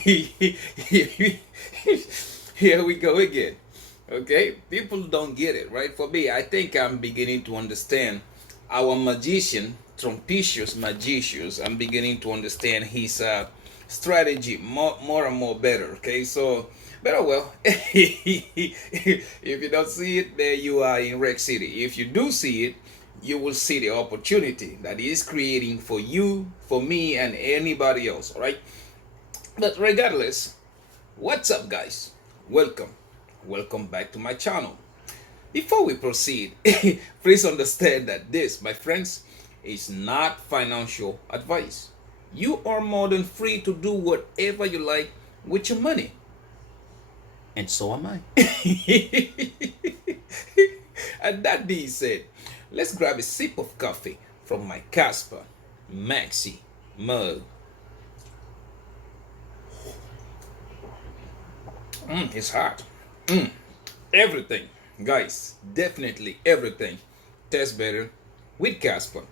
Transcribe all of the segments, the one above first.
Here we go again. Okay, people don't get it, right? For me, I think I'm beginning to understand our magician, Trumpicius Magicius. I'm beginning to understand his strategy more and more better. Okay, so, but oh well, if you don't see it, there you are in Rec City. If you do see it, you will see the opportunity that he is creating for you, for me, and anybody else. All right, but regardless, what's up, guys? Welcome. Welcome back to my channel. Before we proceed, please understand that this, my friends, is not financial advice. You are more than free to do whatever you like with your money. And so am I. And that being said, let's grab a sip of coffee from my Casper Maxi mug. It's hot. Everything, guys, definitely everything tastes better with Casper.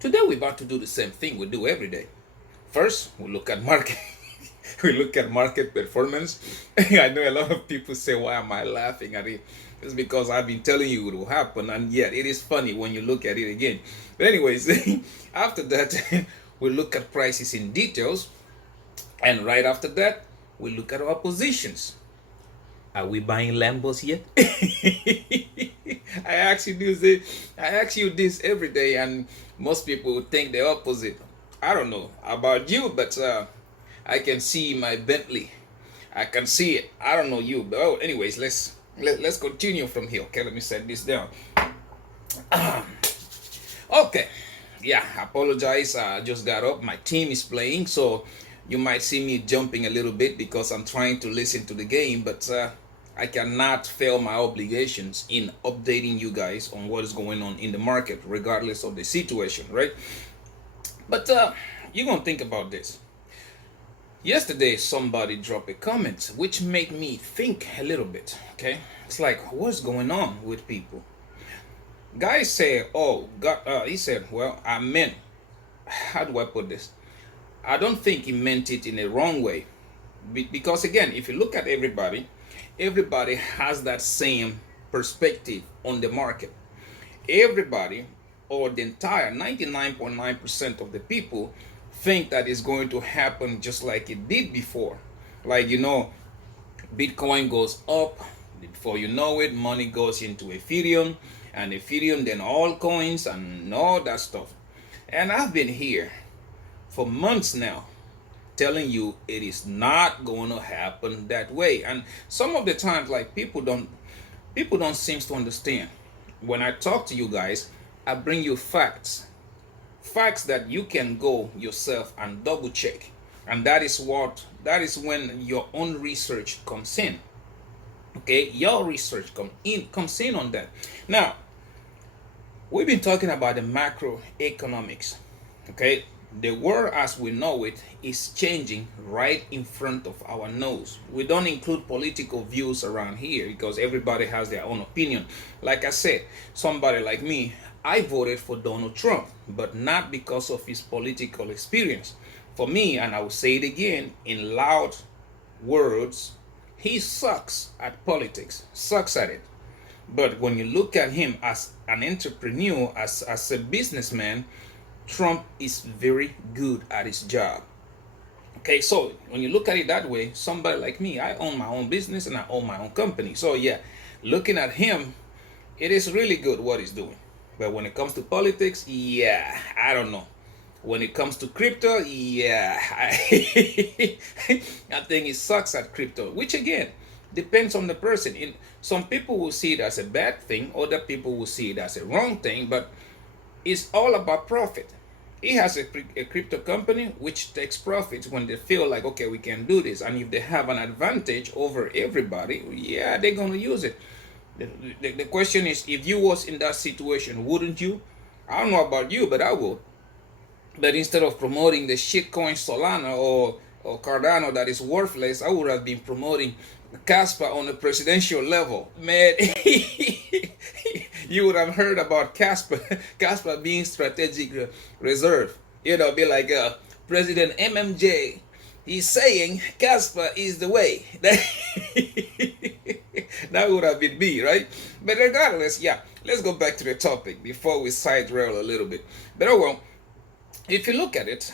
Today we're about to do the same thing we do every day. First, we look at market. We look at market performance. I know a lot of people say, "Why am I laughing at it?" It's because I've been telling you it will happen, and yet it is funny when you look at it again. But anyways, after that, we look at prices in details, and right after that, we look at our positions. Are we buying Lambos yet? I ask you this every day, and most people think the opposite. I don't know about you, but I can see my Bentley. I can see it. I don't know you, but oh, anyways, let's continue from here. Okay, let me set this down. Okay, yeah, I apologize. I just got up. My team is playing, so you might see me jumping a little bit because I'm trying to listen to the game, but I cannot fail my obligations in updating you guys on what is going on in the market, regardless of the situation, right? But you're gonna think about this. Yesterday, somebody dropped a comment which made me think a little bit. Okay, it's like, what's going on with people? Guy said, "Oh, God," he said, "Well, I meant." How do I put this? I don't think he meant it in a wrong way, because again, if you look at everybody has that same perspective on the market. Everybody, or the entire 99.9% of the people, think that it's going to happen just like it did before. Like, Bitcoin goes up, before you know it, money goes into Ethereum, and Ethereum then all coins and all that stuff. And I've been here for months now telling you it is not going to happen that way. And some of the times, like, people don't seem to understand. When I talk to you guys, I bring you facts that you can go yourself and double check. And that is when your own research comes in. Okay, your research comes in on that. Now, we've been talking about the macroeconomics. Okay, the world as we know it is changing right in front of our nose. We don't include political views around here because everybody has their own opinion. Like I said, somebody like me, I voted for Donald Trump, but not because of his political experience. For me, and I will say it again in loud words, he sucks at politics, sucks at it. But when you look at him as an entrepreneur, as a businessman, Trump is very good at his job. Okay, so when you look at it that way, somebody like me, I own my own business and I own my own company. So yeah, looking at him, it is really good what he's doing. But when it comes to politics, yeah, I don't know. When it comes to crypto, yeah, I think he sucks at crypto, which again depends on the person. Some people will see it as a bad thing, other people will see it as a wrong thing, but it's all about profit. He has a crypto company which takes profits when they feel like, okay, we can do this. And if they have an advantage over everybody, yeah, they're going to use it. The question is, if you was in that situation, wouldn't you? I don't know about you, but I would. But instead of promoting the shitcoin Solana or Cardano that is worthless, I would have been promoting Kaspa on a presidential level. Man, you would have heard about Casper being strategic reserve. Be like President MMJ He's saying Casper is the way. That would have been me, right? But regardless, yeah, let's go back to the topic before we side rail a little bit. But oh well, if you look at it,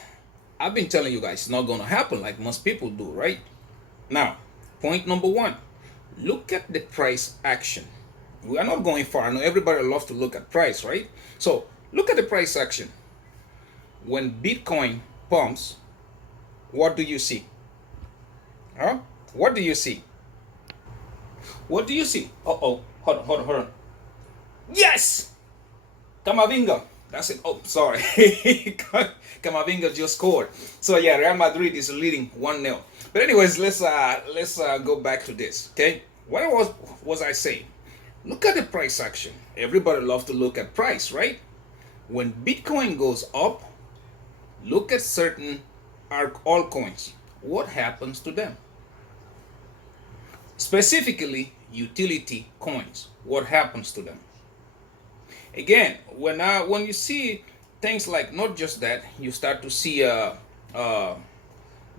I've been telling you guys it's not going to happen like most people do, right? Now, point number one, look at the price action. We are not going far. I know everybody loves to look at price, right? So look at the price action. When Bitcoin pumps, what do you see? Huh? What do you see? What do you see? Uh-oh. Hold on. Yes! Camavinga. That's it. Oh, sorry. Camavinga just scored. So yeah, Real Madrid is leading 1-0. But anyways, let's go back to this. Okay? What was I saying? Look at the price action. Everybody loves to look at price, right? When Bitcoin goes up, look at certain altcoins. What happens to them? Specifically, utility coins. What happens to them? Again, when you see things like not just that, you start to see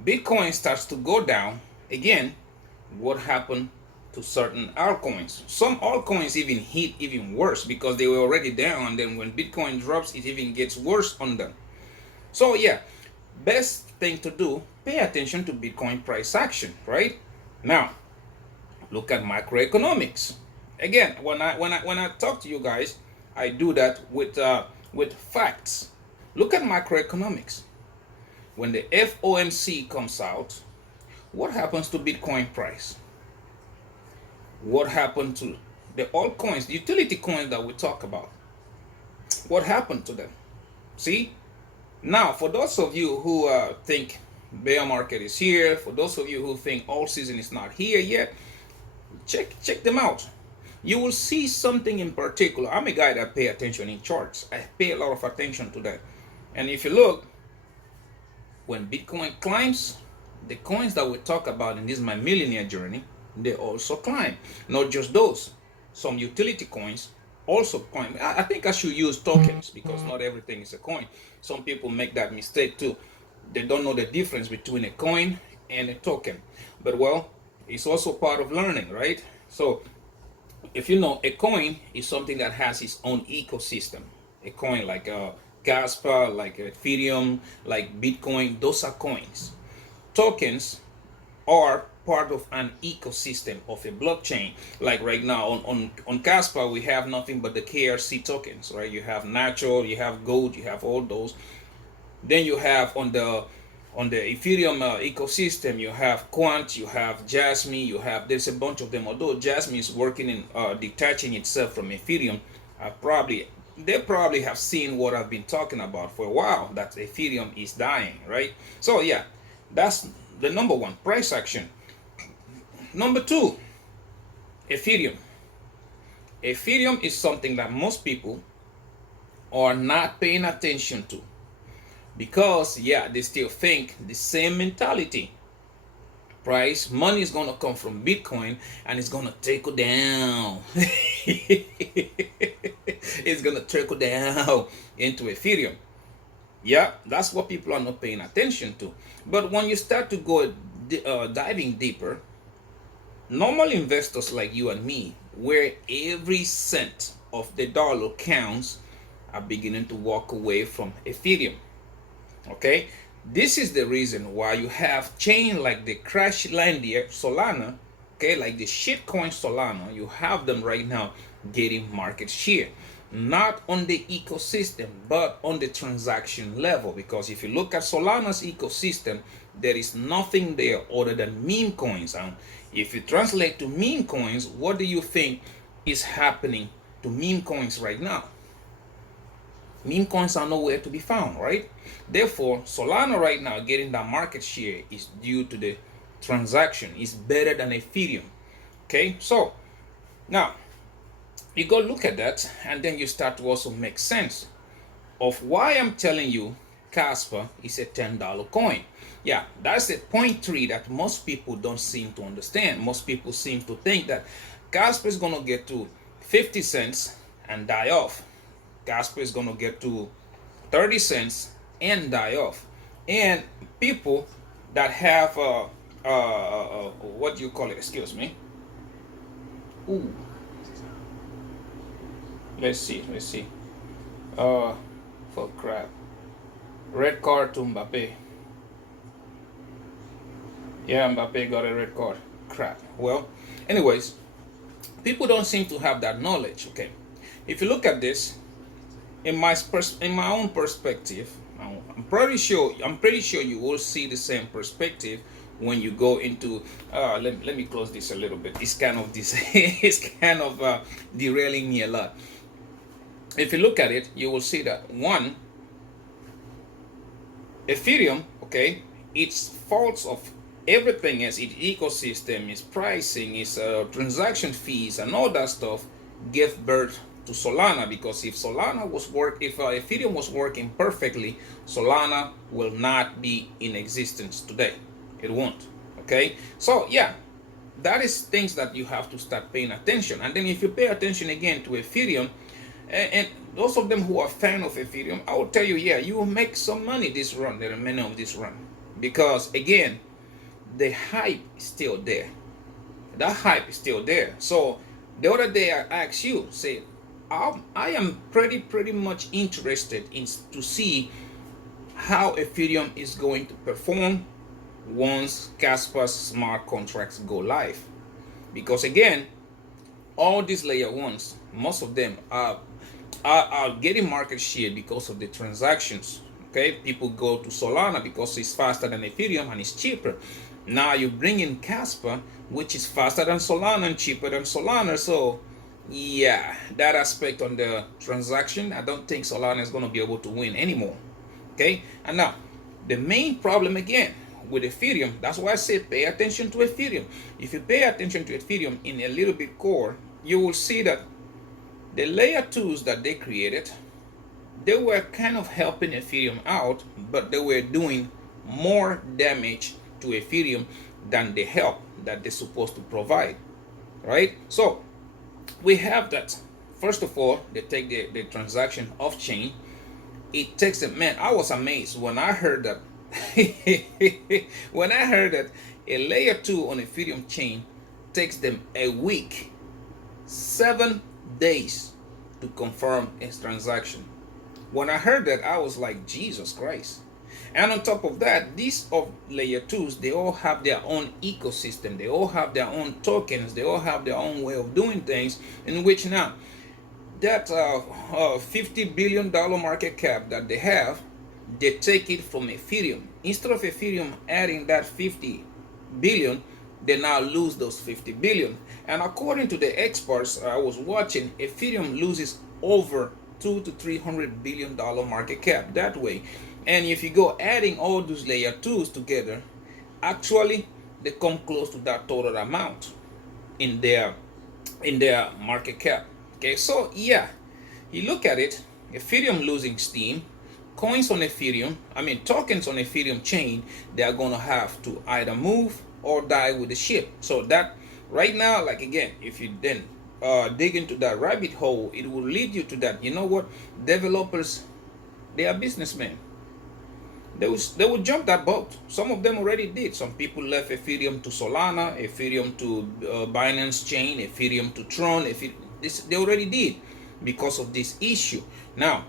Bitcoin starts to go down. Again, what happened to certain altcoins? Some altcoins even hit even worse because they were already down, and then when Bitcoin drops, it even gets worse on them. So yeah, best thing to do, pay attention to Bitcoin price action, right? Now, look at macroeconomics. Again, when I talk to you guys, I do that with facts. Look at macroeconomics. When the FOMC comes out, what happens to Bitcoin price? What happened to the altcoins, the utility coins that we talk about? What happened to them? See? Now, for those of you who think bear market is here, for those of you who think Altseason is not here yet, check them out. You will see something in particular. I'm a guy that pay attention in charts. I pay a lot of attention to that. And if you look, when Bitcoin climbs, the coins that we talk about in this my millionaire journey, they also climb. Not just those. Some utility coins also climb. I think I should use tokens because not everything is a coin. Some people make that mistake too. They don't know the difference between a coin and a token. But well, it's also part of learning, right? So if you know, a coin is something that has its own ecosystem. A coin like Casper, like Ethereum, like Bitcoin, those are coins. Tokens are part of an ecosystem of a blockchain. Like right now on Casper, we have nothing but the KRC tokens, right? You have natural, you have gold, you have all those. Then you have on the Ethereum ecosystem, you have Quant, you have Jasmy, there's a bunch of them. Although Jasmy is working in detaching itself from Ethereum, they probably have seen what I've been talking about for a while, that Ethereum is dying, right? So yeah, that's the number one, price action. Number two, Ethereum. Ethereum is something that most people are not paying attention to because yeah, they still think the same mentality. Money is gonna come from Bitcoin and it's gonna trickle down. It's gonna trickle down into Ethereum. Yeah, that's what people are not paying attention to. But when you start to go diving deeper, normal investors like you and me, where every cent of the dollar counts, are beginning to walk away from Ethereum. Okay, this is the reason why you have chain like the crash landier Solana, okay, like the shitcoin Solana. You have them right now getting market share, not on the ecosystem but on the transaction level. Because if you look at Solana's ecosystem, there is nothing there other than meme coins. And if you translate to meme coins, what do you think is happening to meme coins right now? Meme coins are nowhere to be found, right? Therefore, Solana right now getting that market share is due to the transaction. It's better than Ethereum. Okay, so now you go look at that, and then you start to also make sense of why I'm telling you Casper is a $10 coin. Yeah, that's the point 3 that most people don't seem to understand. Most people seem to think that Casper is going to get to 50 cents and die off. Casper is going to get to 30 cents and die off. And people that have what do you call it? Excuse me. Ooh, let's see, let's see. Uh, for crap. Red card to Mbappe. Yeah, Mbappe got a red card. Crap. Well, anyways, people don't seem to have that knowledge. Okay, if you look at this in my own perspective, I'm pretty sure you will see the same perspective when you go into. Let me close this a little bit. It's kind of this. It's kind of derailing me a lot. If you look at it, you will see that one, Ethereum, okay, its faults of everything else, its ecosystem, its pricing, its transaction fees, and all that stuff, give birth to Solana. Because if Ethereum was working perfectly, Solana will not be in existence today. It won't. Okay, so yeah, that is things that you have to start paying attention. And then if you pay attention again to Ethereum, and those of them who are fan of Ethereum, I will tell you, yeah, you will make some money this run, the remainder of this run, because again, the hype is still there. That hype is still there. So the other day I asked you, say, I am pretty much interested in to see how Ethereum is going to perform once Casper's smart contracts go live, because again, all these layer ones, most of them are getting market share because of the transactions. Okay, people go to Solana because it's faster than Ethereum and it's cheaper. Now you bring in Casper, which is faster than Solana and cheaper than Solana. So yeah, that aspect on the transaction, I don't think Solana is going to be able to win anymore. Okay, and now the main problem again with Ethereum, that's why I say pay attention to Ethereum. If you pay attention to Ethereum in a little bit core, you will see that the layer 2s that they created, they were kind of helping Ethereum out, but they were doing more damage to Ethereum than the help that they're supposed to provide, right? So we have that. First of all, they take the transaction off chain. It takes them, man, I was amazed when I heard that when I heard that a layer 2 on Ethereum chain takes them a week, 7 days to confirm its transaction. When I heard that, I was like, Jesus Christ. And on top of that, these of layer 2s, they all have their own ecosystem. They all have their own tokens. They all have their own way of doing things, in which now that $50 billion market cap that they have, they take it from Ethereum. Instead of Ethereum adding that 50 billion, they now lose those 50 billion. And according to the experts I was watching, Ethereum loses over 200 to 300 billion dollar market cap that way. And if you go adding all those layer 2s together, actually they come close to that total amount in their market cap. Okay, so yeah, you look at it, Ethereum losing steam, coins on Ethereum, tokens on Ethereum chain, they are going to have to either move or die with the ship. So that right now, like again, if you then dig into that rabbit hole, it will lead you to that. You know what? Developers, they are businessmen. They will jump that boat. Some of them already did. Some people left Ethereum to Solana, Ethereum to Binance Chain, Ethereum to Tron. They already did because of this issue. Now,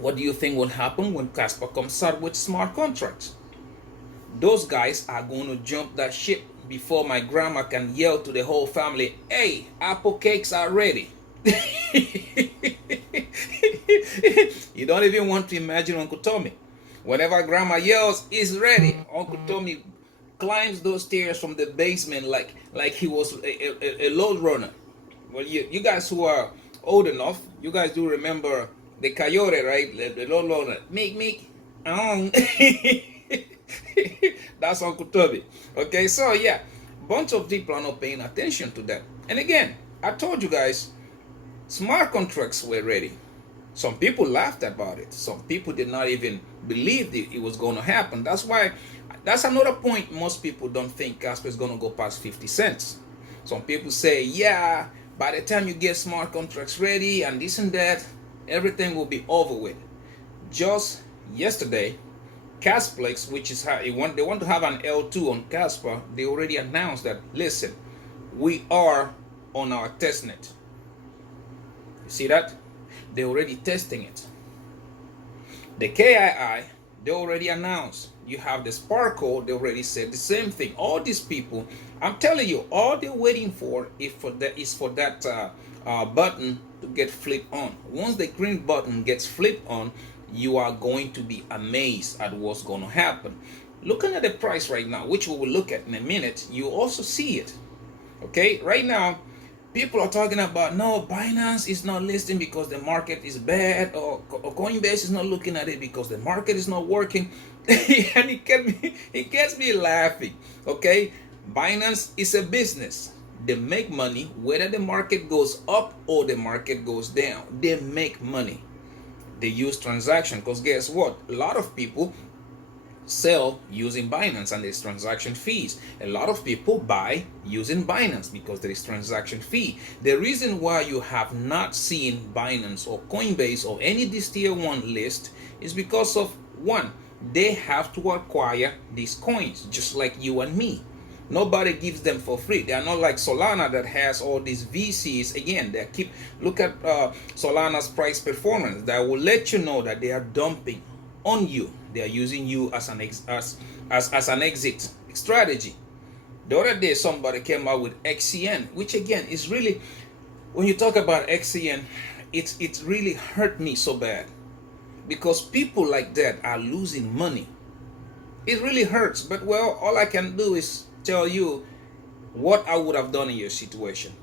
what do you think will happen when Casper comes out with smart contracts? Those guys are going to jump that ship before my grandma can yell to the whole family, "Hey, apple cakes are ready." You don't even want to imagine Uncle Tommy. Whenever grandma yells, "It's ready," Uncle Tommy climbs those stairs from the basement like he was a load runner. Well, you guys who are old enough, you guys do remember the coyote, right? The load runner. Meek. That's Uncle Toby. Okay, so yeah, bunch of people are not paying attention to that. And again, I told you guys, smart contracts were ready. Some people laughed about it. Some people did not even believe it was going to happen. That's another point. Most people don't think Casper is going to go past 50 cents. Some people say, yeah, by the time you get smart contracts ready and this and that, everything will be over with. Just yesterday, Casplex, which is how they want to have an L2 on Casper, they already announced that, listen, we are on our testnet. You see that? They're already testing it. The KII, they already announced. You have the Sparkle, they already said the same thing. All these people, I'm telling you, all they're waiting for is for that button to get flipped on. Once the green button gets flipped on, you are going to be amazed at what's going to happen. Looking at the price right now, which we will look at in a minute, you also see it. Okay, right now, people are talking about, no, Binance is not listing because the market is bad, or Coinbase is not looking at it because the market is not working. And it gets me laughing. Okay, Binance is a business. They make money whether the market goes up or the market goes down. They make money. They use transaction, because guess what? A lot of people sell using Binance and there's transaction fees. A lot of people buy using Binance because there is transaction fee. The reason why you have not seen Binance or Coinbase or any of these tier 1 list is because of, one, they have to acquire these coins just like you and me. Nobody gives them for free. They are not like Solana that has all these VCs. Again, they look at Solana's price performance. That will let you know that they are dumping on you. They are using you as an exit strategy. The other day, somebody came out with XCN, which again is really, when you talk about XCN, it really hurt me so bad, because people like that are losing money. It really hurts. But well, all I can do is tell you what I would have done in your situation.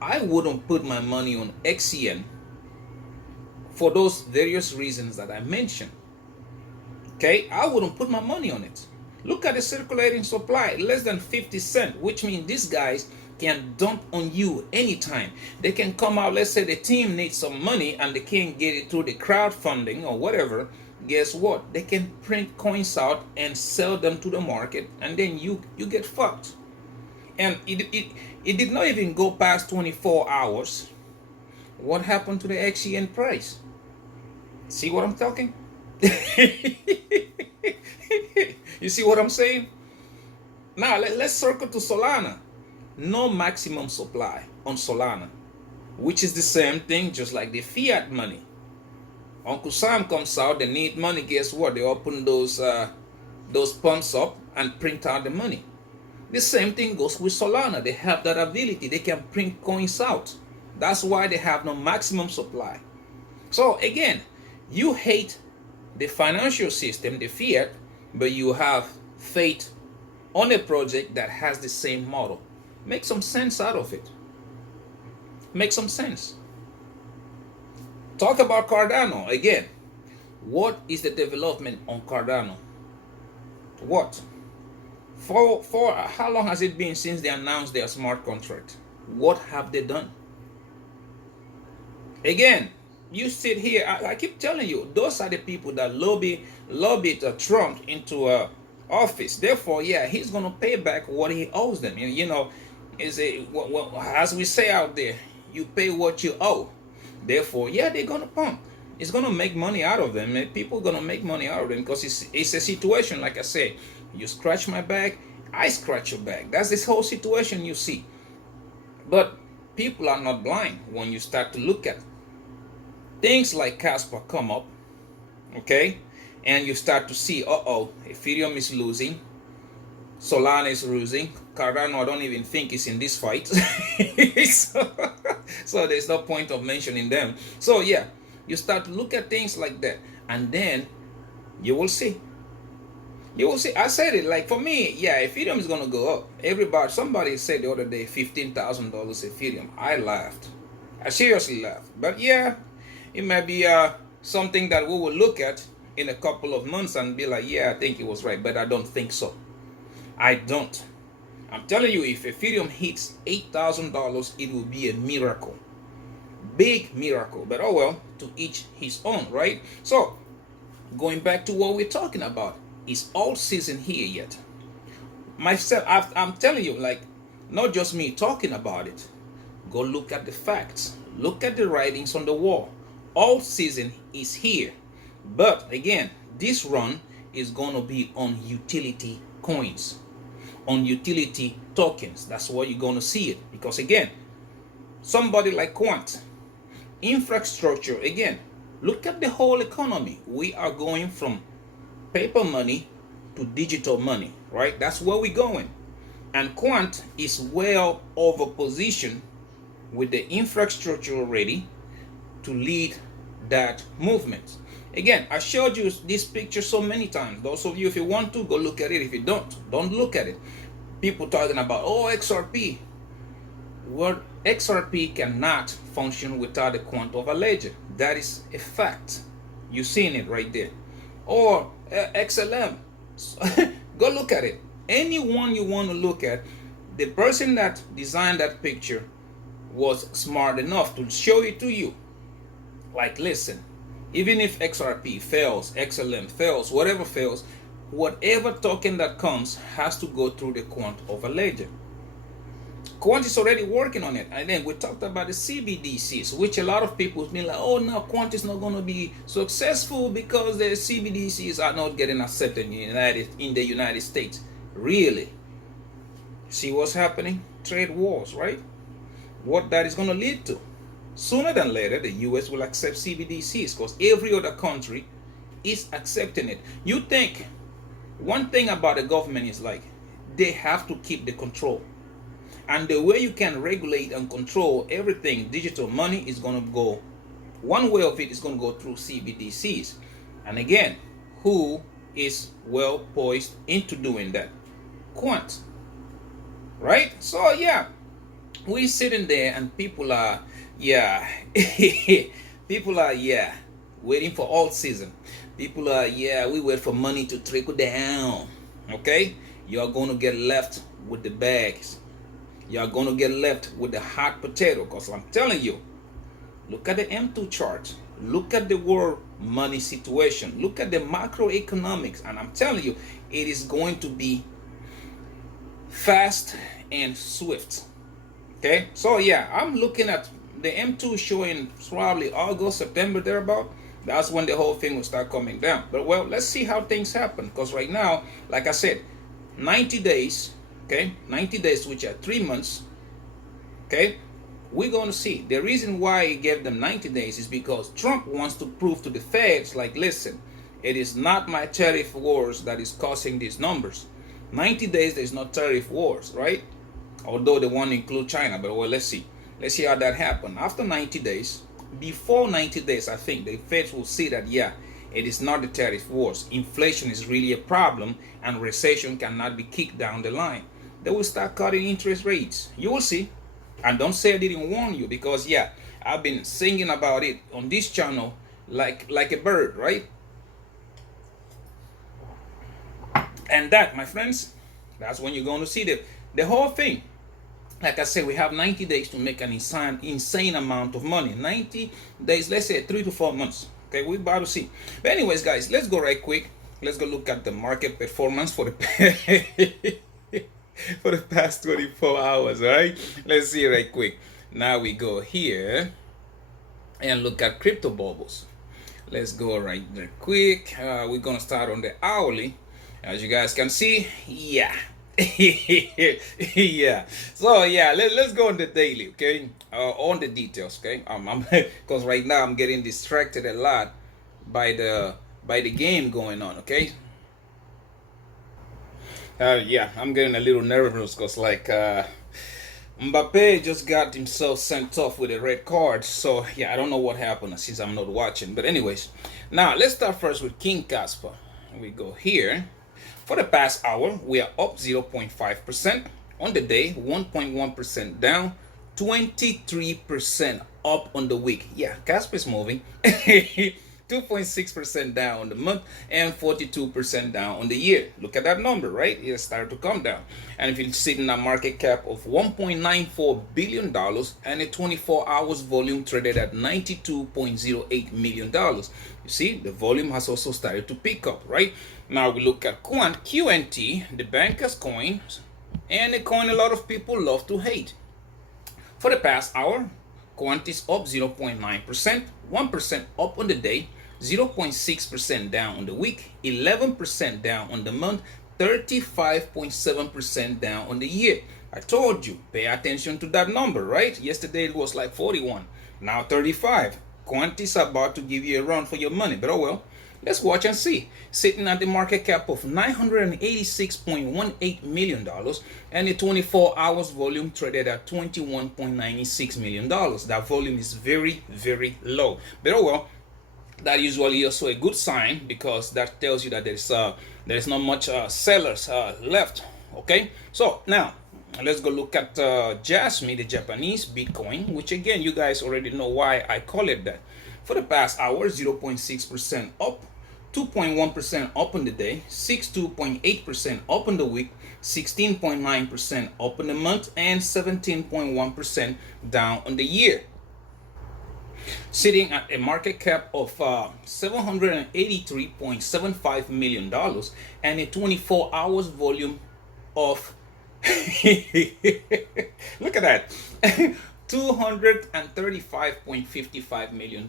I wouldn't put my money on XCN for those various reasons that I mentioned. Okay, I wouldn't put my money on it. Look at the circulating supply, less than 50 cents, which means these guys can dump on you anytime. They can come out, let's say the team needs some money and they can't get it through the crowdfunding or whatever. Guess what? They can print coins out and sell them to the market, and then you get fucked. And it did not even go past 24 hours. What happened to the XCN price? See what I'm talking? You see what I'm saying? Now let's circle to Solana. No maximum supply on Solana, which is the same thing, just like the fiat money. Uncle Sam comes out, they need money. Guess what? They open those pumps up and print out the money. The same thing goes with Solana. They have that ability. They can print coins out. That's why they have no maximum supply. So again, you hate the financial system, the fiat, but you have faith on a project that has the same model. Make some sense out of it. Make some sense. Talk about Cardano again. What is the development on Cardano? What? For how long has it been since they announced their smart contract? What have they done? Again, you sit here, I keep telling you, those are the people that lobbied Trump into office. Therefore, yeah, he's going to pay back what he owes them. You know, as we say out there, you pay what you owe. Therefore, yeah, they're going to pump. It's going to make money out of them. People are going to make money out of them, because it's a situation, like I said, you scratch my back, I scratch your back. That's this whole situation you see. But people are not blind when you start to look at things like Casper come up, okay? And you start to see, Ethereum is losing, Solana is losing, Cardano I don't even think is in this fight. So there's no point of mentioning them. So yeah, you start to look at things like that, and then you will see. You will see. I said it, like for me, yeah, Ethereum is gonna go up. Somebody said the other day $15,000 Ethereum. I laughed. I seriously laughed. But yeah, it might be something that we will look at in a couple of months and be like, yeah, I think it was right, but I don't think so. I don't. I'm telling you, if Ethereum hits $8,000, it will be a miracle. Big miracle. But oh well, to each his own, right? So, going back to what we're talking about, is Altseason here yet? Myself, I'm telling you, like, not just me talking about it. Go look at the facts. Look at the writings on the wall. Altseason is here. But again, this run is going to be on utility coins, on utility tokens. That's where you're going to see it. Because again, somebody like Quant, infrastructure, again, look at the whole economy. We are going from paper money to digital money, right? That's where we're going. And Quant is well over positioned with the infrastructure already to lead that movement. Again, I showed you this picture so many times. Those of you, if you want to, go look at it. If you don't look at it. People talking about, oh, XRP. Well, XRP cannot function without a quant over ledger. That is a fact. You've seen it right there. Or XLM. Go look at it. Anyone you want to look at, the person that designed that picture was smart enough to show it to you. Like, listen, even if XRP fails, XLM fails, whatever fails, whatever token that comes has to go through the quant over ledger. Quant is already working on it. And then we talked about the CBDCs, which a lot of people have been like, oh, no, Quant is not going to be successful because the CBDCs are not getting accepted in the United States. Really? See what's happening? Trade wars, right? What that is going to lead to. Sooner than later, the US will accept CBDCs because every other country is accepting it. You think one thing about the government is like they have to keep the control. And the way you can regulate and control everything, digital money, is going to go, one way of it is going to go through CBDCs. And again, who is well poised into doing that? Quant. Right? So yeah, we're sitting there and people are, people are, waiting for Altseason. People are, we wait for money to trickle down. Okay? You're going to get left with the bags. You're going to get left with the hot potato. Because I'm telling you, look at the M2 chart. Look at the world money situation. Look at the macroeconomics. And I'm telling you, it is going to be fast and swift. Okay? So yeah, I'm looking at the M2 showing probably August, September, thereabout. That's when the whole thing will start coming down. But well, let's see how things happen. Because right now, like I said, 90 days, okay, 90 days, which are 3 months, okay, we're going to see. The reason why he gave them 90 days is because Trump wants to prove to the feds, like, listen, it is not my tariff wars that is causing these numbers. 90 days, there's no tariff wars, right? Although they want to include China, but well, let's see. Let's see how that happens. After 90 days, before 90 days, I think the feds will see that, yeah, it is not the tariff wars. Inflation is really a problem and recession cannot be kicked down the line. They will start cutting interest rates. You will see. And don't say I didn't warn you, because yeah, I've been singing about it on this channel like a bird, right? And that, my friends, that's when you're going to see the whole thing. Like I said, we have 90 days to make an insane amount of money. 90 days, let's say 3 to 4 months. Okay, we're about to see. But anyways, guys, let's go right quick. Let's go look at the market performance for the for the past 24 hours, all right? Let's see right quick. Now we go here and look at crypto bubbles. Let's go right there quick. We're going to start on the hourly. As you guys can see, yeah. Yeah. So yeah, let's go on the daily, okay? On the details, okay? Because right now I'm getting distracted a lot by the game going on, okay? Yeah, I'm getting a little nervous because like Mbappe just got himself sent off with a red card. So yeah, I don't know what happened since I'm not watching. But anyways, now let's start first with King Casper. We go here. For the past hour, we are up 0.5%. On the day, 1.1% down, 23% up on the week. Yeah, Casper is moving. 2.6% down on the month and 42% down on the year. Look at that number, right? It started to come down. And if you sit in a market cap of $1.94 billion and a 24 hours volume traded at $92.08 million. You see, the volume has also started to pick up, right? Now we look at QNT, the banker's coin, and a coin a lot of people love to hate. For the past hour, Quant is up 0.9%, 1% up on the day, 0.6% down on the week, 11% down on the month, 35.7% down on the year. I told you, pay attention to that number, right? Yesterday it was like 41, now 35. Quant is about to give you a run for your money, but oh well. Let's watch and see. Sitting at the market cap of $986.18 million and a 24 hours volume traded at $21.96 million. That volume is very, very low. But oh well, that usually also a good sign because that tells you that there's not much sellers left. Okay, so now let's go look at Jasmy, the Japanese Bitcoin, which again you guys already know why I call it that. For the past hour, 0.6% up, 2.1% up on the day, 62.8% up on the week, 16.9% up on the month, and 17.1% down on the year. Sitting at a market cap of $783.75 million and a 24 hours volume of look at that, $235.55 million.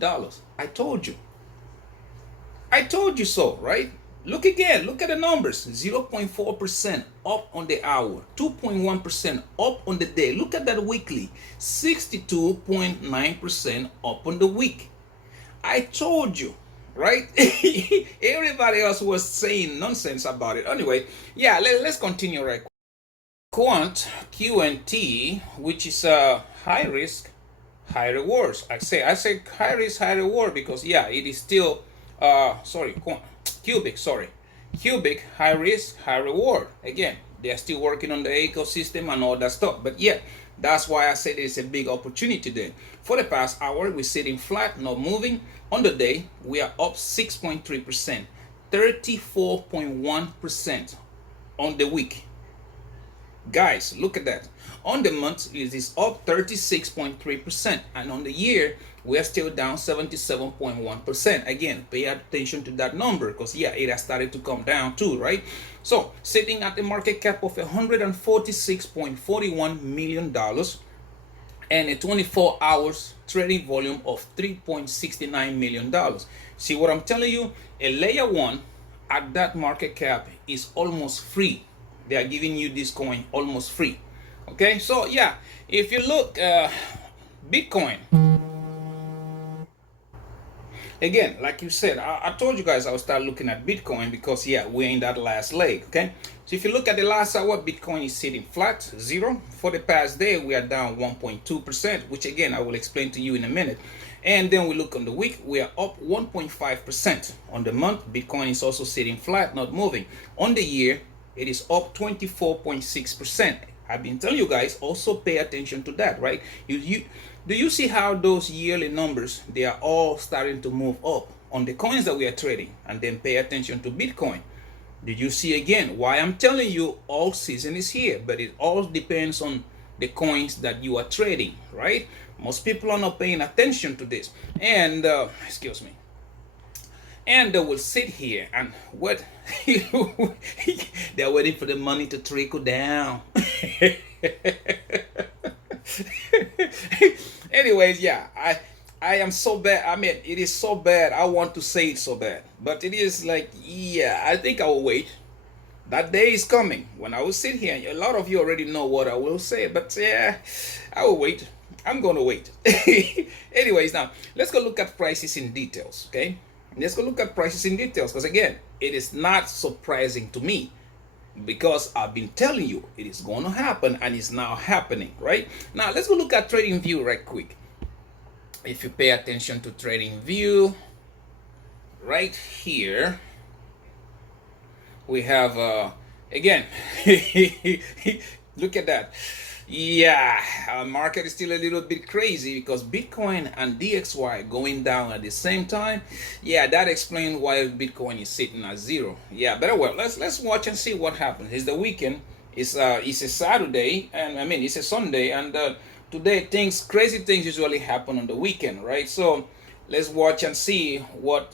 I told you so, right? Look again, look at the numbers. 0.4% up on the hour, 2.1% up on the day. Look at that weekly, 62.9% up on the week. I told you, right? Everybody else was saying nonsense about it. Anyway, yeah, let's continue right quick. Quant, QNT, which is high risk, high rewards. I say high risk, high reward because yeah, it is still cubic, high risk, high reward. Again, they're still working on the ecosystem and all that stuff. But yeah, that's why I said it's a big opportunity there. For the past hour, we're sitting flat, not moving. On the day, we are up 6.3%, 34.1% on the week. Guys, look at that. On the month, it is up 36.3%, and on the year, we are still down 77.1%. Again, pay attention to that number because yeah, it has started to come down too, right? So, sitting at the market cap of $146.41 million and a 24 hours trading volume of $3.69 million. See what I'm telling you? A layer one at that market cap is almost free. They are giving you this coin almost free. Okay, so yeah, if you look Bitcoin, again, like you said, I told you guys I would start looking at Bitcoin because yeah, we're in that last leg. Okay, so if you look at the last hour, Bitcoin is sitting flat, zero. For the past day, we are down 1.2%, which again I will explain to you in a minute. And then we look on the week, we are up 1.5%. On the month, Bitcoin is also sitting flat, not moving. On the year, it is up 24.6%. I've been telling you guys, also pay attention to that, right? Do you see how those yearly numbers, they are all starting to move up on the coins that we are trading? And then pay attention to Bitcoin. Did you see again why I'm telling you Altseason is here? But it all depends on the coins that you are trading, right? Most people are not paying attention to this. And, excuse me. And they will sit here and what they're waiting for the money to trickle down. Anyways, yeah, I am so bad. I mean, it is so bad. I want to say it so bad, but it is like, yeah, I think I will wait. That day is coming when I will sit here. A lot of you already know what I will say, but yeah, I will wait. I'm gonna wait. Anyways, now let's go look at prices in details. Okay. Let's go look at prices in details because again, it is not surprising to me because I've been telling you it is going to happen and it's now happening, right? Now, let's go look at Trading View right quick. If you pay attention to Trading View, right here, we have, again, look at that. Yeah, our market is still a little bit crazy because Bitcoin and DXY going down at the same time. Yeah, that explains why Bitcoin is sitting at zero. Yeah, but well, let's watch and see what happens. It's the weekend. It's a Saturday, and I mean it's a Sunday, and today crazy things usually happen on the weekend, right? So let's watch and see what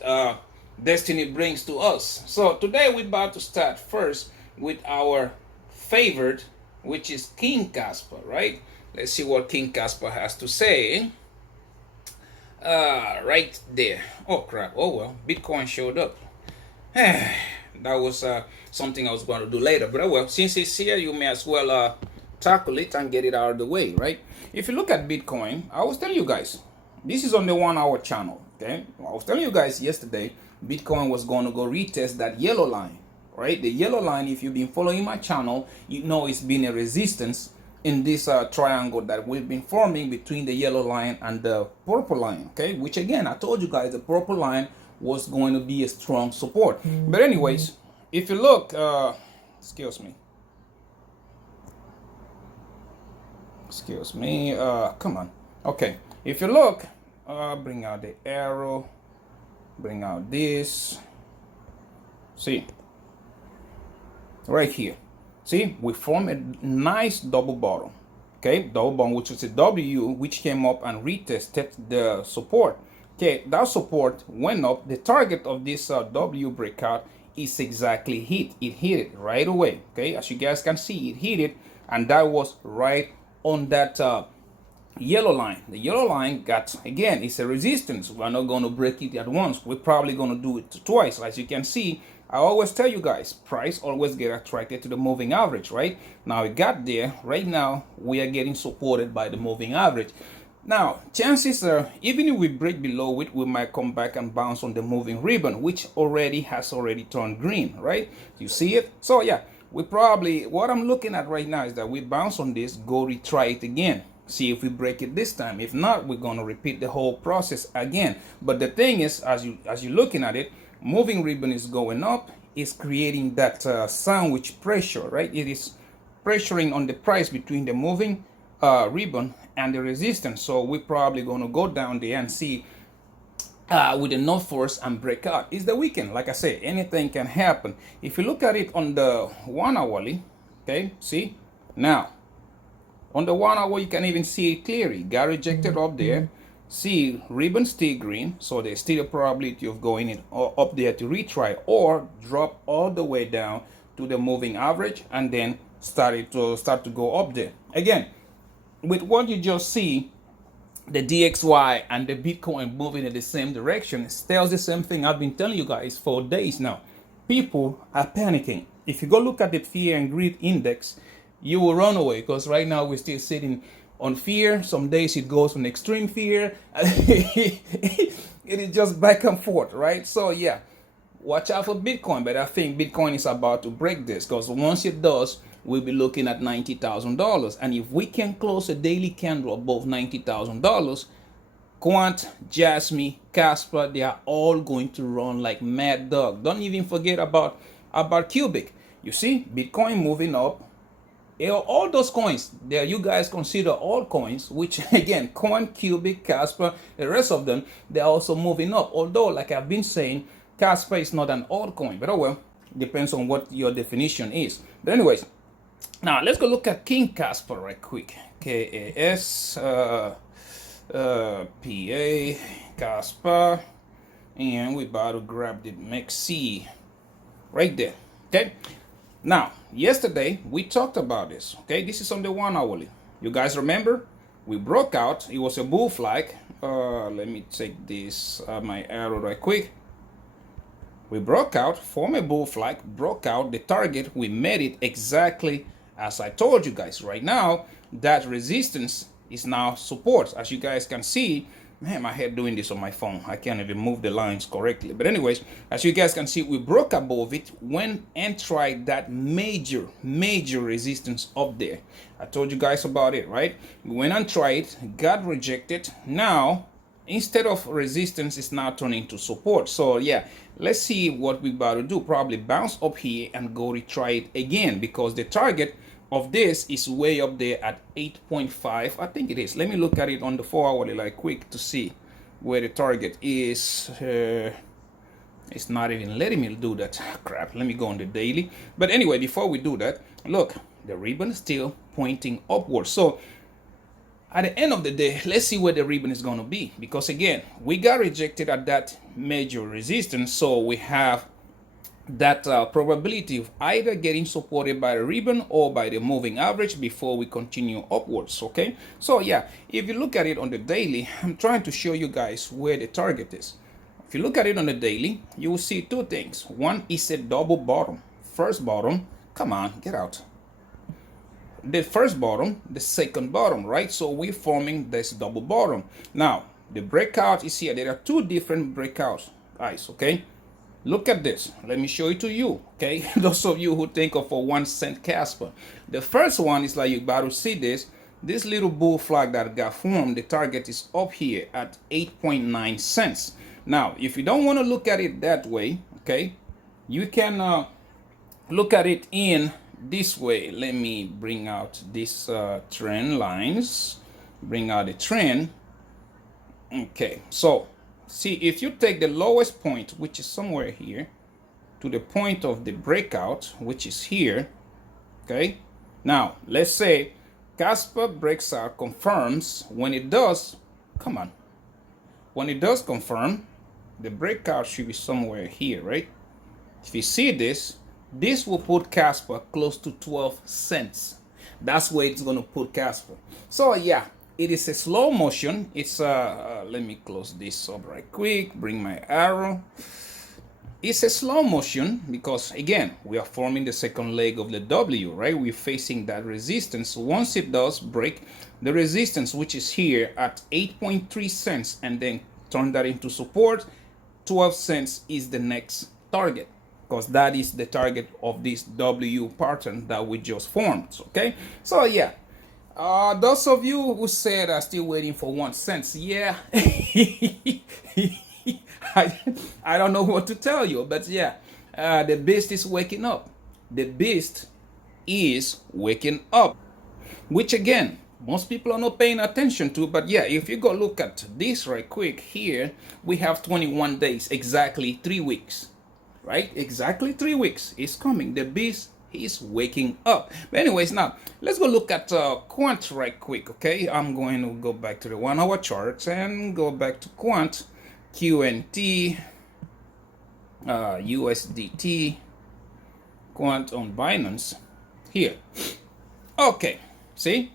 destiny brings to us. So today we're about to start first with our favorite, which is King Casper, right? Let's see what King Casper has to say. Right there. Oh crap. Oh well, Bitcoin showed up. That was something I was going to do later, but oh well, since it's here, you may as well tackle it and get it out of the way, right? If you look at Bitcoin, I was telling you guys, this is on the 1 hour channel. Okay, I was telling you guys yesterday, Bitcoin was going to go retest that yellow line, right? The yellow line, if you've been following my channel, you know it's been a resistance in this triangle that we've been forming between the yellow line and the purple line. Okay, which again, I told you guys the purple line was going to be a strong support. But anyways, if you look, excuse me, come on. Okay, if you look, bring out the arrow, bring out this, see, right here, see, we form a nice double bottom. Okay, double bottom, which is a W, which came up and retested the support. Okay, that support went up. The target of this W breakout is exactly hit. It hit it right away. Okay, as you guys can see, it hit it, and that was right on that yellow line. The yellow line got, again, it's a resistance. We're not going to break it at once. We're probably going to do it twice. As you can see, I always tell you guys, price always get attracted to the moving average, right? Now it got there. Right now, we are getting supported by the moving average. Now, chances are, even if we break below it, we might come back and bounce on the moving ribbon, which has already turned green, right? You see it? So yeah, we probably, what I'm looking at right now is that we bounce on this, go retry it again. See if we break it this time. If not, we're going to repeat the whole process again. But the thing is, as you're looking at it, moving ribbon is going up, it's creating that sandwich pressure, right? It is pressuring on the price between the moving ribbon and the resistance. So we're probably going to go down there and see with enough force and break out. It's the weekend. Like I say, anything can happen. If you look at it on the 1 hourly, okay, see, now on the 1 hour you can even see it clearly. Got rejected up there. See, ribbon still green, so there's still a probability of going in up there to retry or drop all the way down to the moving average and then start to go up there again. With what you just see, the DXY and the Bitcoin moving in the same direction, it tells the same thing I've been telling you guys for days now. People are panicking. If you go look at the fear and greed index, you will run away, because right now we're still sitting on fear. Some days it goes from extreme fear. It is just back and forth, right? So yeah, watch out for Bitcoin. But I think Bitcoin is about to break this, because once it does, we'll be looking at $90,000. And if we can close a daily candle above $90,000, Quant, Jasmy, Casper, they are all going to run like mad dog. Don't even forget about Cubic. You see, Bitcoin moving up. All those coins, there you guys consider all coins, which again, Quant, Cubic, Casper, the rest of them, they're also moving up. Although, like I've been saying, Casper is not an altcoin, but oh well, depends on what your definition is. But anyways, now let's go look at King Casper right quick. Kaspa, Casper, and we about to grab the Mexi right there. Okay. Now, yesterday we talked about this. Okay, this is on the 1 hourly. You guys remember? We broke out. It was a bull flag. Let me take this my arrow right quick. We broke out, formed a bull flag, broke out the target. We made it exactly as I told you guys. Right now, that resistance is now support. As you guys can see, man, my head doing this on my phone. I can't even move the lines correctly. But anyways, as you guys can see, we broke above it, went and tried that major resistance up there. I told you guys about it, right? We went and tried it, got rejected. Now, instead of resistance, it's now turning to support. So yeah, let's see what we about to do. Probably bounce up here and go retry it again, because the target of this is way up there at 8.5. I think it is. Let me look at it on the 4 hourly like quick to see where the target is. It's not even letting me do that. Crap. Let me go on the daily. But anyway, before we do that, look, the ribbon is still pointing upwards. So at the end of the day, let's see where the ribbon is going to be, because again, we got rejected at that major resistance. So we have that probability of either getting supported by the ribbon or by the moving average before we continue upwards. Okay, so yeah, if you look at it on the daily, I'm trying to show you guys where the target is. If you look at it on the daily, you will see two things. One is a double bottom. First bottom, come on, get out. The first bottom, the second bottom, right? So we're forming this double bottom. Now, the breakout is here. There are two different breakouts, guys, okay? Look at this. Let me show it to you, okay? Those of you who think of a 1 cent Casper. The first one is like you're about to see this. This little bull flag that got formed, the target is up here at 8.9 cents. Now, if you don't want to look at it that way, okay, you can look at it in this way. Let me bring out this trend lines. Bring out the trend. Okay, so see, if you take the lowest point, which is somewhere here, to the point of the breakout, which is here, okay? Now, let's say Casper breaks out, confirms. When it does, come on. When it does confirm, the breakout should be somewhere here, right? If you see this, this will put Casper close to 12 cents. That's where it's going to put Casper. So, yeah. It is a slow motion. It's let me close this up right quick, bring my arrow. It's a slow motion because again we are forming the second leg of the W, right? We're facing that resistance. Once it does break the resistance, which is here at 8.3 cents, and then turn that into support, 12 cents is the next target, because that is the target of this W pattern that we just formed. Okay, so yeah. Those of you who said are still waiting for 1 cent, yeah, I don't know what to tell you, but yeah, the beast is waking up. The beast is waking up, which again, most people are not paying attention to, but yeah, if you go look at this right quick here, we have 21 days, exactly 3 weeks, right? Exactly 3 weeks. It's coming. The beast is waking up. But anyways, now let's go look at Quant right quick. Okay, I'm going to go back to the 1 hour charts and go back to Quant, QNT, USDT, Quant on Binance here. Okay, see,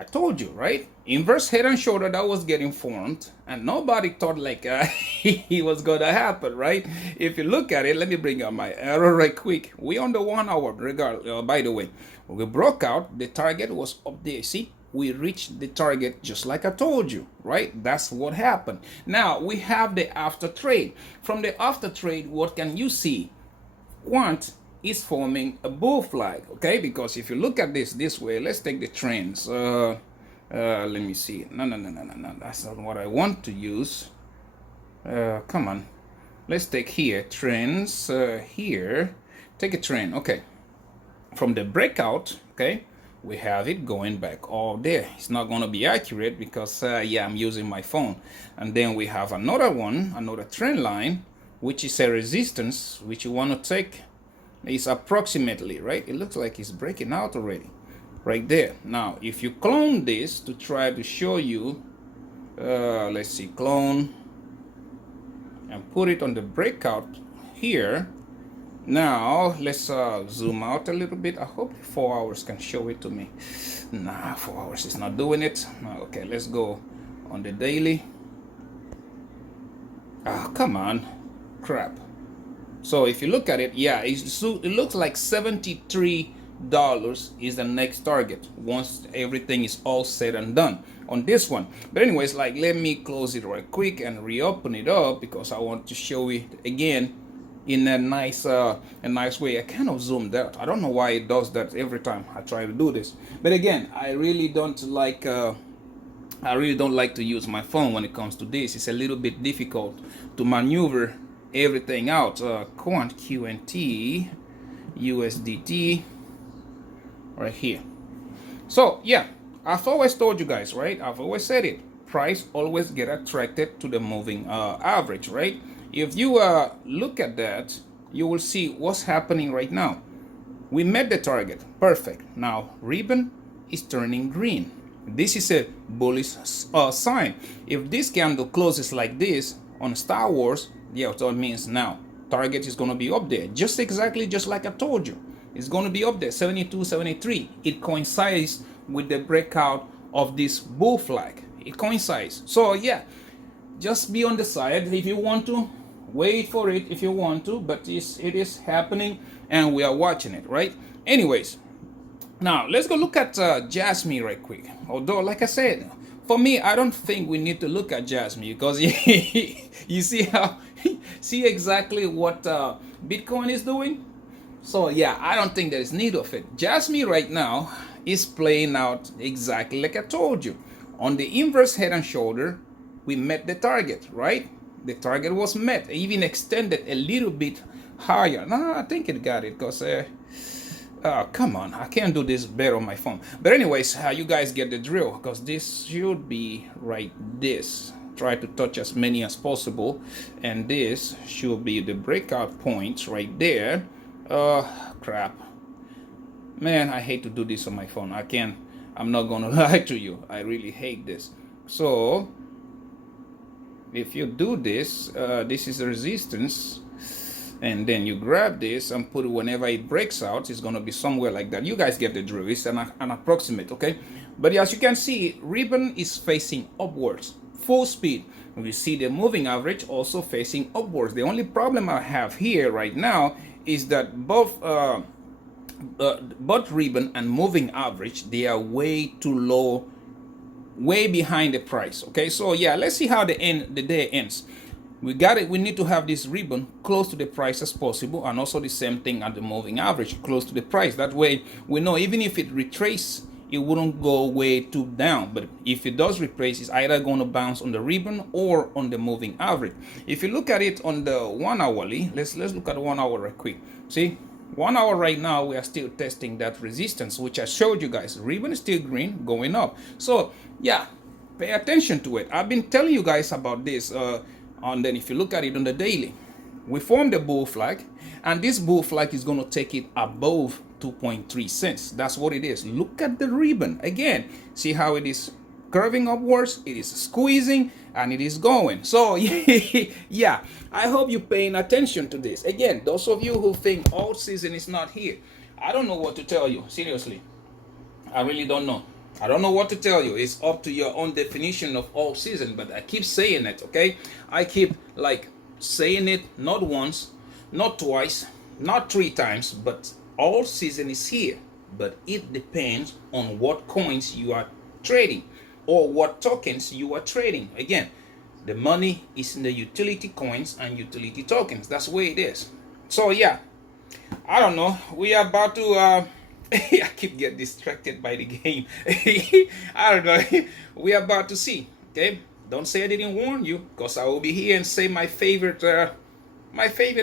I told you, right? Inverse head and shoulder that was getting formed, and nobody thought like it was gonna happen, right? If you look at it, let me bring up my arrow right quick. We on the 1 hour regard. By the way, we broke out. The target was up there. See, we reached the target just like I told you, right? That's what happened. Now we have the after trade. From the after trade, what can you see? Quant is forming a bull flag, okay? Because if you look at this way, let's take the trends. Let me see. No. That's not what I want to use. Come on. Let's take here trends. Here, take a trend. Okay. From the breakout, okay, we have it going back all there. It's not going to be accurate because yeah, I'm using my phone. And then we have another one, another trend line, which is a resistance, which you want to take. It's approximately, right? It looks like it's breaking out already. Right there. Now, if you clone this to try to show you, let's see, clone, and put it on the breakout here. Now, let's zoom out a little bit. I hope 4 hours can show it to me. Nah, 4 hours is not doing it. Okay, let's go on the daily. Ah, come on. Crap. So if you look at it, yeah, it looks like $73 is the next target once everything is all said and done on this one. But anyways, like, let me close it right quick and reopen it up because I want to show it again in a nice way. I kind of zoomed out. I don't know why it does that every time I try to do this, but again, I really don't like to use my phone when it comes to this. It's a little bit difficult to maneuver everything out. Quant, QNT, USDT right here. So yeah, I've always told you guys, right? I've always said it. Price always get attracted to the moving average, right? If you look at that, you will see what's happening right now. We met the target, perfect. Now ribbon is turning green. This is a bullish sign. If this candle closes like this on Star Wars, yeah, that means now target is going to be up there, just exactly just like I told you. It's going to be up there, 72, 73. It coincides with the breakout of this bull flag. It coincides. So yeah, just be on the side if you want to. Wait for it if you want to, but it is happening and we are watching it, right? Anyways, now let's go look at Jasmy right quick. Although, like I said, for me, I don't think we need to look at Jasmy because you see exactly what Bitcoin is doing. So yeah, I don't think there is need of it. Jasmy right now is playing out exactly like I told you. On the inverse head and shoulder, we met the target, right? The target was met, even extended a little bit higher. No, I think it got it because, come on, I can't do this better on my phone. But anyways, you guys get the drill because this should be right this. Try to touch as many as possible. And this should be the breakout points right there. Crap. Man, I hate to do this on my phone. I'm not going to lie to you. I really hate this. So if you do this, this is the resistance, and then you grab this and put it whenever it breaks out. It's going to be somewhere like that. You guys get the drill. It's an approximate, okay? But as you can see, ribbon is facing upwards, full speed. We see the moving average also facing upwards. The only problem I have here right now is that both ribbon and moving average, they are way too low, way behind the price. Okay, so yeah, let's see how the day ends. We got it. We need to have this ribbon close to the price as possible, and also the same thing at the moving average close to the price. That way we know even if it retraces, it wouldn't go way too down. But if it does retrace, it's either going to bounce on the ribbon or on the moving average. If you look at it on the 1 hourly, let's look at 1 hour right quick. See, 1 hour right now, we are still testing that resistance, which I showed you guys. Ribbon is still green, going up. So yeah, pay attention to it. I've been telling you guys about this. And then if you look at it on the daily, we formed a bull flag, and this bull flag is going to take it above 2.3 cents. That's what it is. Look at the ribbon again. See how it is curving upwards, it is squeezing, and it is going. So yeah, I hope you're paying attention to this. Again, those of you who think Altseason is not here, I don't know what to tell you. Seriously, I really don't know. I don't know what to tell you. It's up to your own definition of Altseason, but I keep saying it, okay? I keep like saying it not once, not twice, not 3 times, but Altseason is here. But it depends on what coins you are trading or what tokens you are trading. Again, the money is in the utility coins and utility tokens. That's the way it is. So yeah, I don't know. We are about to I keep getting distracted by the game. I don't know. We are about to see. Okay, don't say I didn't warn you, because I will be here and say my favorite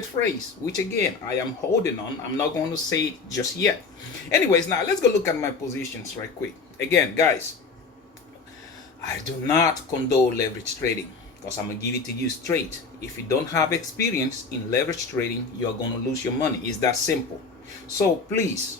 phrase, which again I am holding on. I'm not going to say it just yet. Anyways, now let's go look at my positions right quick. Again, guys, I do not condone leverage trading, because I'm gonna give it to you straight. If you don't have experience in leverage trading, you're gonna lose your money. It's that simple. So please,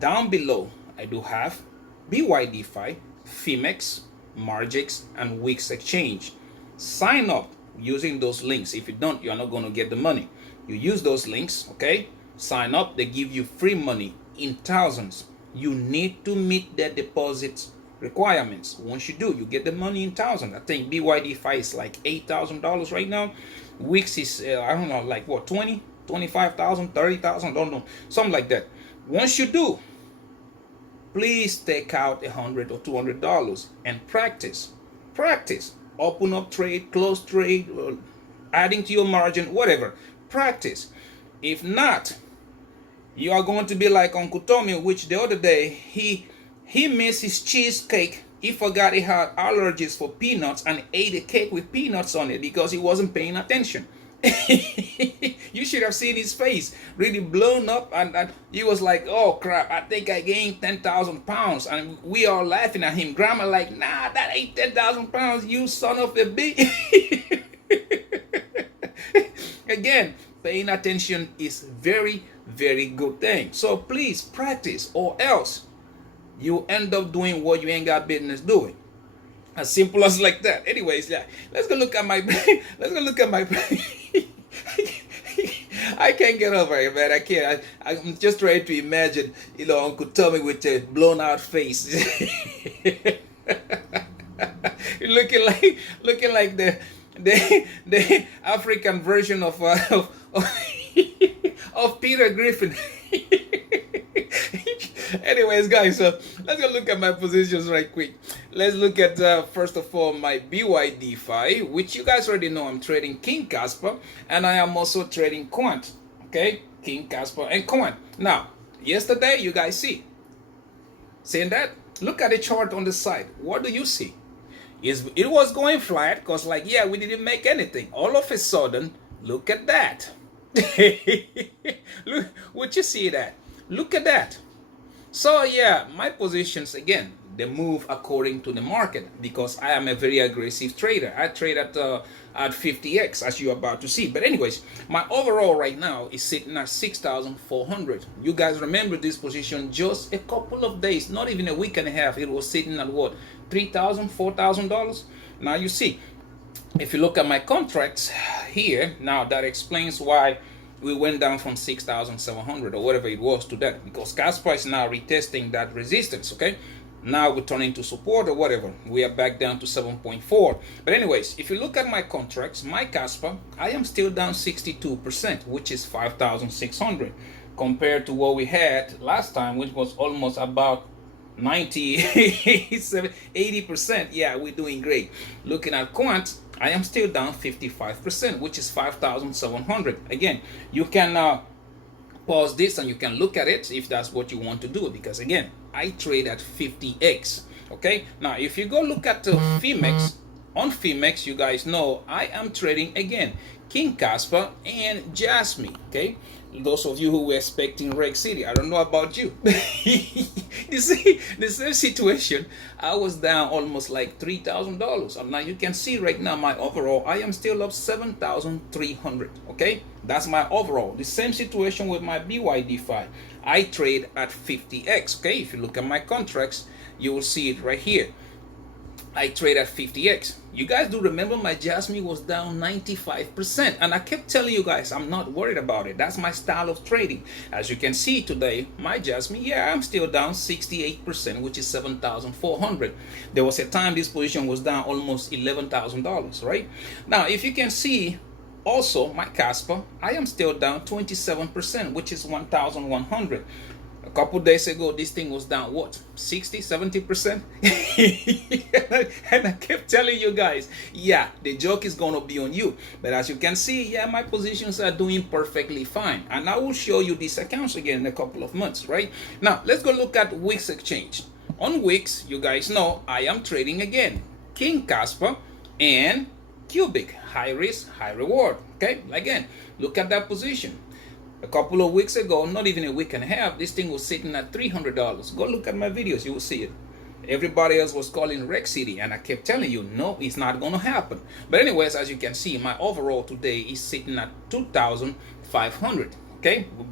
down below, I do have Bydfi, Phemex, Margex, and Wix Exchange. Sign up using those links. If you don't, you're not going to get the money. You use those links, okay? Sign up. They give you free money in thousands. You need to meet their deposit requirements. Once you do, you get the money in thousands. I think Bydfi is like $8,000 right now. Wix is, I don't know, like what, 20, 25,000, 30,000, don't know, something like that. Once you do, please take out $100 or $200 and practice. Open up trade, close trade, adding to your margin, whatever. Practice. If not, you are going to be like Uncle Tommy, which the other day he missed his cheesecake. He forgot he had allergies for peanuts and ate a cake with peanuts on it because he wasn't paying attention. You should have seen his face, really blown up, and he was like, oh crap, I think I gained 10,000 pounds, and we are laughing at him. Grandma like, nah, that ain't 10,000 pounds, you son of a bitch. Again, paying attention is very, very good thing. So please practice, or else you end up doing what you ain't got business doing. As simple as like that. Anyways, yeah, let's go look at my I can't get over it, man. I can't. I'm just trying to imagine, Uncle Tommy with a blown out face. looking like the African version of Peter Griffin. Anyways, guys, so let's go look at my positions right quick. Let's look at first of all my Bydfi, which you guys already know I'm trading King Casper, and I am also trading Quant. Okay, King Casper and Quant. Now, yesterday you guys seeing that? Look at the chart on the side. What do you see? It was going flat because, like, yeah, we didn't make anything. All of a sudden, look at that. Look, would you see that? Look at that. So yeah, my positions again, they move according to the market because I am a very aggressive trader. I trade at 50x, as you're about to see. But anyways, my overall right now is sitting at 6,400. You guys remember this position just a couple of days, not even a week and a half. It was sitting at what, $3,000, $4,000. Now you see, if you look at my contracts here, now that explains why we went down from 6,700 or whatever it was to that, because Casper is now retesting that resistance. Okay, now we're turning to support or whatever. We are back down to 7.4. But anyways, if you look at my contracts, my Casper, I am still down 62%, which is 5,600 compared to what we had last time, which was almost about 80%. Yeah, we're doing great. Looking at Quant, I am still down 55%, which is 5,700. Again, you can pause this and you can look at it if that's what you want to do, because again, I trade at 50x. Okay, now if you go look at Phemex, on Phemex, you guys know I am trading again King Kaspa and Jasmy. Okay, those of you who were expecting Reg City, I don't know about you. You see, the same situation, I was down almost like $3,000. And now you can see right now my overall, I am still up 7,300. Okay, that's my overall. The same situation with my Bydfi. I trade at 50x. Okay, if you look at my contracts, you will see it right here. I trade at 50x. You guys do remember my Jasmy was down 95%, and I kept telling you guys I'm not worried about it. That's my style of trading. As you can see today, my Jasmy, yeah, I'm still down 68%, which is 7,400. There was a time this position was down almost $11,000, right? Now, if you can see, also my Casper, I am still down 27%, which is 1,100. A couple days ago, this thing was down, what, 60, 70%? And I kept telling you guys, yeah, the joke is going to be on you. But as you can see, yeah, my positions are doing perfectly fine. And I will show you these accounts again in a couple of months, right? Now, let's go look at Wix Exchange. On Wix, you guys know I am trading again King Casper and Cubic. High risk, high reward. Okay, again, look at that position. A couple of weeks ago, not even a week and a half, this thing was sitting at $300. Go look at my videos, you will see it. Everybody else was calling Reg City, and I kept telling you, no, it's not going to happen. But anyways, as you can see, my overall today is sitting at 2,500. Okay, we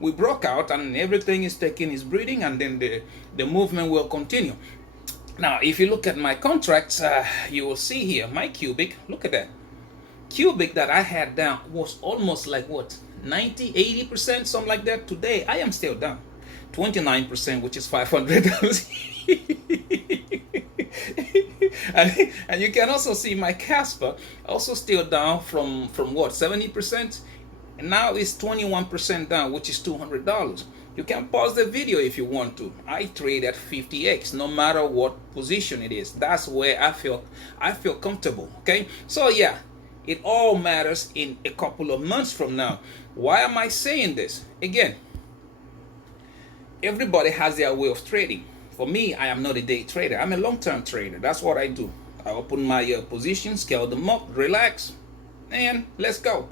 we broke out, and everything is taking its breathing, and then the movement will continue. Now, if you look at my contracts, you will see here, my Cubic, look at that. Cubic that I had down was almost like what, 90, 80%, something like that. Today, I am still down 29%, which is $500. and you can also see my Casper also still down from what, 70%? And now it's 21% down, which is $200. You can pause the video if you want to. I trade at 50x, no matter what position it is. That's where I feel comfortable. Okay, so yeah, it all matters in a couple of months from now. Why am I saying this? Again, everybody has their way of trading. For me, I am not a day trader. I'm a long-term trader. That's what I do. I open my positions, scale them up, relax, and let's go.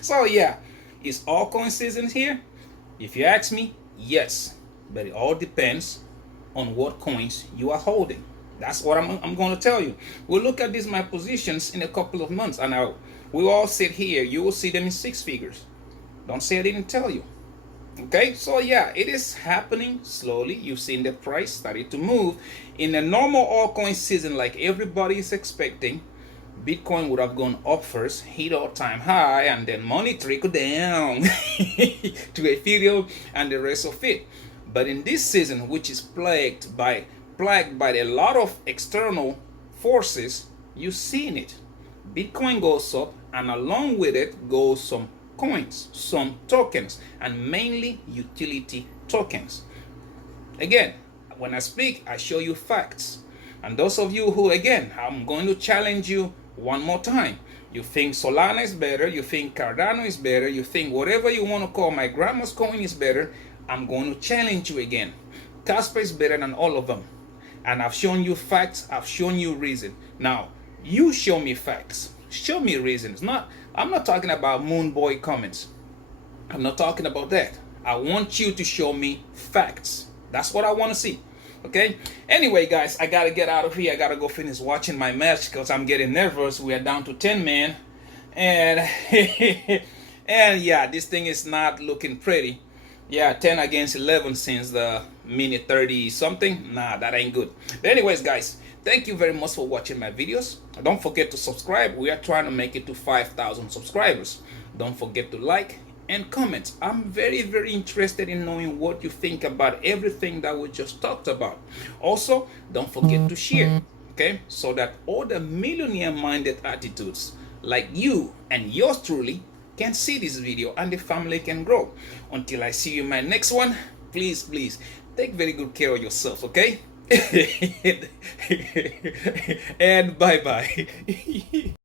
So yeah, is altcoin season here? If you ask me, yes, but it all depends on what coins you are holding. That's what I'm going to tell you. We'll look at these my positions in a couple of months, and we all sit here. You will see them in six figures. Don't say I didn't tell you. Okay, so yeah, it is happening slowly. You've seen the price started to move in a normal altcoin season, like everybody is expecting. Bitcoin would have gone up first, hit all-time high, and then money trickle down to Ethereum and the rest of it. But in this season, which is plagued by a lot of external forces, you've seen it. Bitcoin goes up, and along with it goes some coins, some tokens, and mainly utility tokens. Again, when I speak, I show you facts. And those of you who, again, I'm going to challenge you one more time. You think Solana is better, you think Cardano is better, you think whatever you want to call my grandma's coin is better, I'm going to challenge you again. Casper is better than all of them. And I've shown you facts, I've shown you reason. Now, you show me facts. Show me reasons. I'm not talking about Moon Boy comments. I'm not talking about that. I want you to show me facts. That's what I want to see. Okay? Anyway, guys, I gotta get out of here. I gotta go finish watching my match because I'm getting nervous. We are down to 10 men. And and yeah, this thing is not looking pretty. Yeah, 10 against 11 since the minute 30 something. Nah, that ain't good. But anyways, guys, thank you very much for watching my videos. Don't forget to subscribe. We are trying to make it to 5,000 subscribers. Don't forget to like and comment. I'm very, very interested in knowing what you think about everything that we just talked about. Also, don't forget to share, okay? So that all the millionaire-minded attitudes like you and yours truly can see this video and the family can grow. Until I see you in my next one, please, please, take very good care of yourself, okay? And bye-bye.